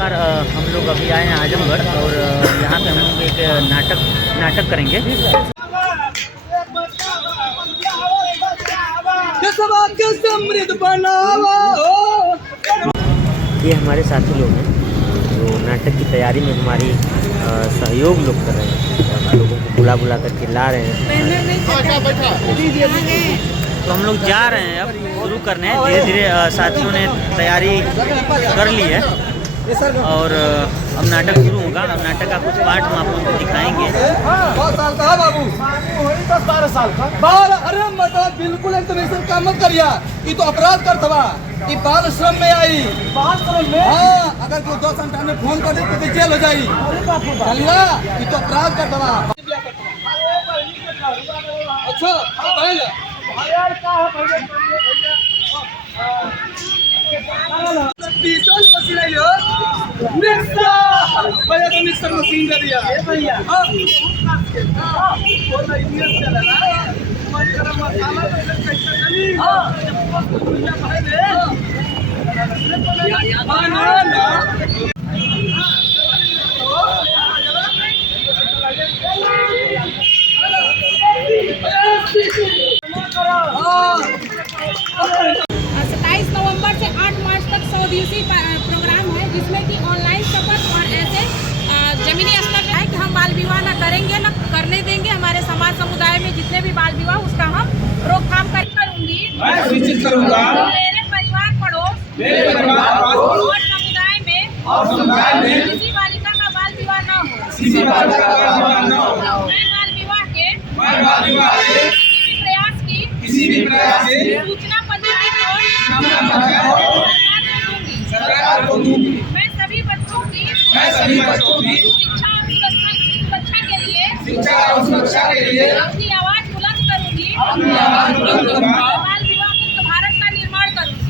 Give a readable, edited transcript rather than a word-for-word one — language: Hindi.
नमस्कार। हम लोग अभी आए हैं आजमगढ़ और यहाँ पे हम लोग एक नाटक करेंगे। ये हमारे साथी लोग हैं जो नाटक की तैयारी में हमारी सहयोग लोग कर रहे हैं, लोगों को बुला करके ला रहे हैं। तो हम लोग जा रहे हैं, अब शुरू करने हैं धीरे धीरे। साथियों ने तैयारी कर ली है और अब नाटक शुरू होगा। अब नाटक का कुछ पार्ट हम आप लोगों को दिखाएंगे। 10 साल का है बाबू, 10-12 साल का। अरे मतलब बिल्कुल एकदम ऐसा काम मत करिया, ये तो अपराध करतवा। ये बाल श्रम में आई, बाल श्रम में। हाँ, अगर कोई 2 घंटा में फोन कर दे तो जेल हो जाई। चलिए, ये तो अपराध करतवा। अच्छा, पहले डीजल मशीन है यो, मिक्सर मशीन दे दिया भैया। हाँ, मसाला नवंबर से 8 मार्च तक 100 दिवसीय प्रोग्राम है, जिसमें कि ऑनलाइन शपथ और ऐसे जमीनी स्तर है कि हम बाल विवाह न करेंगे न करने देंगे। हमारे समाज समुदाय में जितने भी बाल विवाह उसका हम रोकथाम करूंगी। मैं सुनिश्चित करूंगा मेरे परिवार पड़ोस और समुदाय में किसी बालिका का बाल विवाह न हो। मैं बाल विवाह के किसी भी प्रयास की सूचना सरकार को दूंगी। मैं सभी बच्चों की शिक्षा और सुरक्षा के लिए अपनी आवाज बुलंद करूंगी। बाल विवाह मुक्त भारत का निर्माण करूंगी।